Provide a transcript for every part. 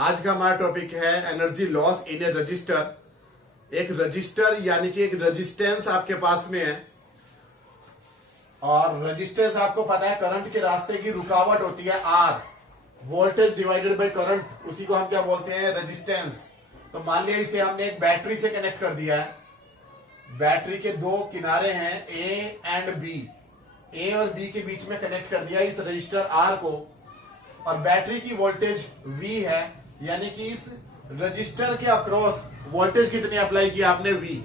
आज का हमारा टॉपिक है energy loss in A register. एक रजिस्टर यानी कि एक रेजिस्टेंस आपके पास में है और रेजिस्टेंस आपको पता है करंट के रास्ते की रुकावट होती है R, voltage divided by current, उसी को हम क्या बोलते हैं रेजिस्टेंस। तो मान लिया इसे हमने एक बैटरी से कनेक्ट कर दिया है। बैटरी के दो किनारे हैं ए एंड बी, ए और बी के बीच में कनेक्ट कर दिया इस रजिस्टर आर को और बैटरी की वोल्टेज वी है, यानी कि इस रजिस्टर के अक्रॉस वोल्टेज कितनी अप्लाई की आपने वी।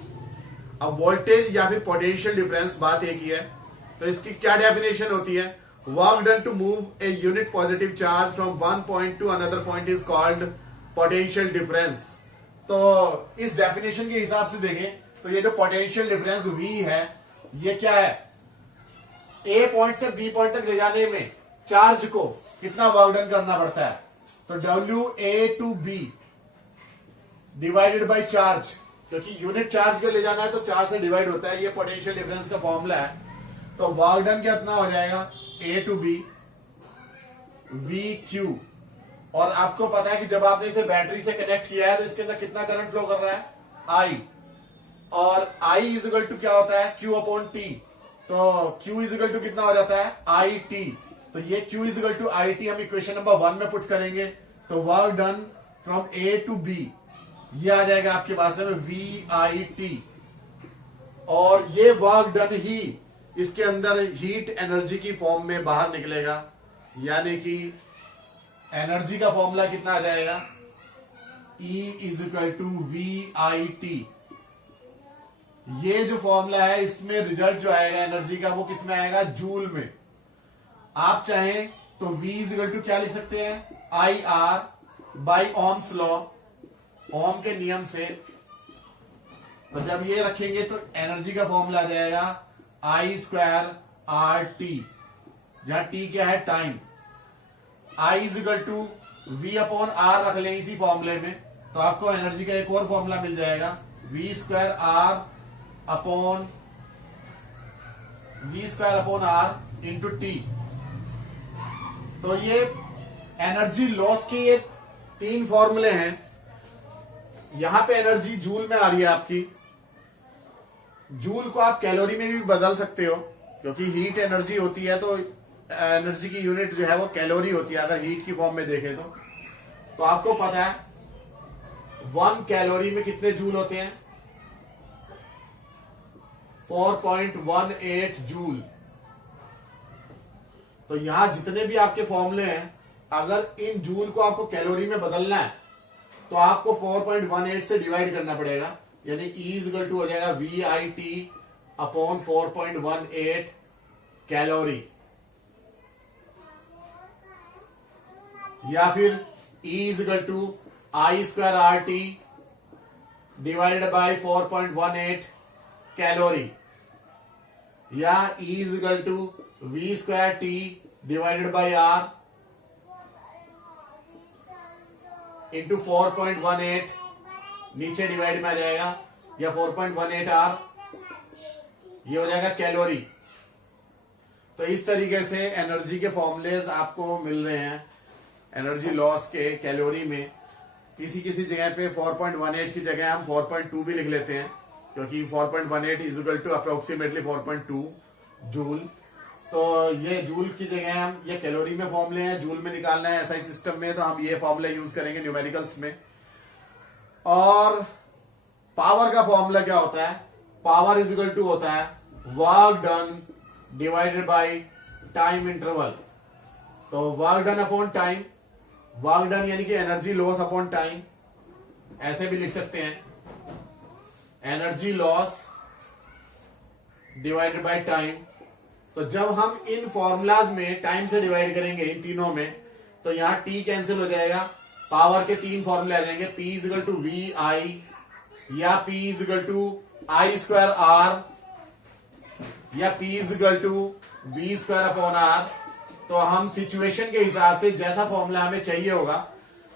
अब वोल्टेज या फिर पोटेंशियल डिफरेंस बात एक ही है, तो इसकी क्या डेफिनेशन होती है, work done to move a unit positive charge from one point to another point is called potential difference. तो इस डेफिनेशन के हिसाब से देखें तो ये जो पोटेंशियल डिफरेंस वी है ये क्या है, ए पॉइंट से बी पॉइंट तक ले जाने में चार्ज को कितना वर्क डन करना पड़ता है, तो W A to B divided by charge, क्योंकि यूनिट चार्ज को ले जाना है तो चार्ज से डिवाइड होता है, ये पोटेंशियल डिफरेंस का फॉर्मूला है। तो वर्क डन कितना हो जाएगा ए टू बी वी क्यू। और आपको पता है कि जब आपने इसे बैटरी से कनेक्ट किया है तो इसके अंदर कितना करंट फ्लो कर रहा है आई, और आई इज इक्वल टू क्या होता है क्यू अपॉन टी। तो क्यू इज इक्वल टू कितना हो जाता है आई टी। तो ये Q is equal to I T हम इक्वेशन नंबर 1 में पुट करेंगे तो work done from A to B ये आ जाएगा आपके पास में वी आई टी। और ये वर्क डन ही इसके अंदर हीट एनर्जी की फॉर्म में बाहर निकलेगा, यानी कि एनर्जी का फॉर्मूला कितना आ जाएगा E is equal to V I T. ये जो फॉर्मूला है इसमें रिजल्ट जो आएगा एनर्जी का वो किस में आएगा, जूल में। आप चाहें तो V इज इक्वल टू क्या लिख सकते हैं I R by Ohm's law, Ohm के नियम से। तो जब ये रखेंगे तो एनर्जी का फॉर्मूला आ जाएगा आई स्क्वायर आर टी, जहां टी क्या है time. I is equal to V upon R रख लें इसी फॉर्मूले में तो आपको एनर्जी का एक और फॉर्मूला मिल जाएगा V square R upon R into T. तो ये एनर्जी लॉस के ये 3 फॉर्मूले हैं। यहां पे एनर्जी जूल में आ रही है आपकी, जूल को आप कैलोरी में भी बदल सकते हो क्योंकि हीट एनर्जी होती है, तो एनर्जी की यूनिट जो है वो कैलोरी होती है अगर हीट की फॉर्म में देखें तो आपको पता है 1 कैलोरी में कितने जूल होते हैं 4.18 जूल। तो यहां जितने भी आपके फॉर्मूले हैं अगर इन जूल को आपको कैलोरी में बदलना है तो आपको 4.18 से डिवाइड करना पड़ेगा, यानी E इज इक्वल टू हो जाएगा V I T upon 4.18 calorie, या फिर E is equal to I square R T divided by 4.18 calorie, या E is equal to V square T divided by R into 4.18 नीचे divide में आ जाएगा, या 4.18 are ये हो जाएगा कैलोरी। तो इस तरीके से एनर्जी के फॉर्मूलेज आपको मिल रहे हैं एनर्जी लॉस के कैलोरी में। किसी किसी जगह पे 4.18 की जगह हम 4.2 भी लिख लेते हैं क्योंकि 4.18 is equal to approximately 4.2 joule. तो ये जूल की जगह हम ये कैलोरी में फॉर्मूले हैं, जूल में निकालना है एसआई सिस्टम में तो हम ये फॉर्मूला यूज करेंगे न्यूमेरिकल्स में। और पावर का फॉर्मूला क्या होता है, पावर इज इक्वल टू होता है work done divided by time interval. तो work done upon time, work done यानी कि एनर्जी लॉस अपॉन टाइम, ऐसे भी लिख सकते हैं energy loss divided by time. तो जब हम इन फॉर्मूलाज में टाइम से डिवाइड करेंगे इन तीनों में तो यहां टी कैंसिल हो जाएगा, पावर के 3 फॉर्मूले आ जाएंगे P is equal to V I, या P is equal to I square R, या P is equal to V square upon R. तो हम सिचुएशन के हिसाब से जैसा फॉर्मूला हमें चाहिए होगा,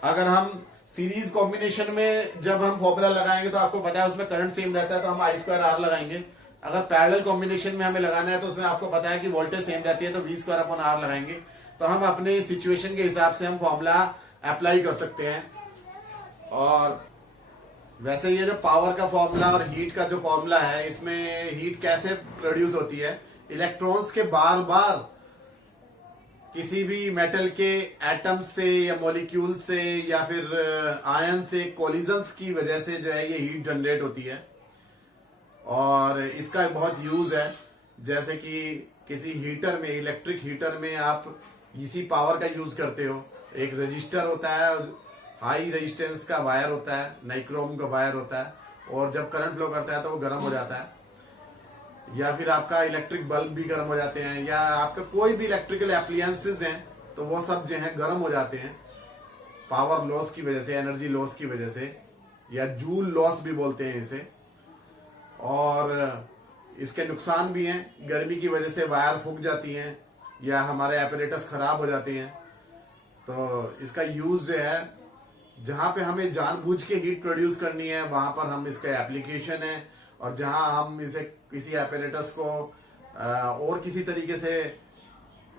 अगर हम सीरीज कॉम्बिनेशन में जब हम फॉर्मूला लगाएंगे तो आपको पता है उसमें करंट सेम रहता है तो हम आई स्क्वायर आर लगाएंगे। अगर पैरेलल कॉम्बिनेशन में हमें लगाना है तो उसमें आपको पता है कि वोल्टेज सेम रहती है तो वी स्क्वायर अपॉन आर लगाएंगे। तो हम अपने सिचुएशन के हिसाब से हम फॉर्मूला अप्लाई कर सकते हैं। और वैसे ये जो पावर का फॉर्मूला और हीट का जो फॉर्मूला है, इसमें हीट कैसे प्रोड्यूस होती है, इलेक्ट्रॉन्स के बार बार किसी भी मेटल के एटम से या मॉलिक्यूल से या फिर आयन से कोलिजन्स की वजह से जो है ये हीट जनरेट होती है। और इसका बहुत यूज है, जैसे कि किसी हीटर में, इलेक्ट्रिक हीटर में आप इसी पावर का यूज करते हो। एक रजिस्टर होता है, हाई रेजिस्टेंस का वायर होता है, नाइक्रोम का वायर होता है, और जब करंट फ्लो करता है तो वो गर्म हो जाता है। या फिर आपका इलेक्ट्रिक बल्ब भी गर्म हो जाते हैं, या आपका कोई भी इलेक्ट्रिकल एप्लियंसेस हैं तो वो सब जो है गर्म हो जाते हैं पावर लॉस की वजह से, एनर्जी लॉस की वजह से, या जूल लॉस भी बोलते हैं इसे। और इसके नुकसान भी हैं, गर्मी की वजह से वायर फूक जाती हैं या हमारे एपरेटस खराब हो जाते हैं। तो इसका यूज जो है, जहां पे हमें जानबूझ के हीट प्रोड्यूस करनी है वहां पर हम इसका एप्लीकेशन है, और जहां हम इसे किसी एपरेटस को और किसी तरीके से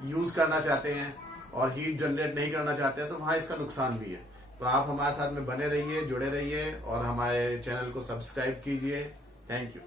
यूज करना चाहते हैं और हीट जनरेट नहीं करना चाहते हैं तो वहां इसका नुकसान भी है। तो आप हमारे साथ में बने रहिए, जुड़े रहिए और हमारे चैनल को सब्सक्राइब कीजिए। Thank you.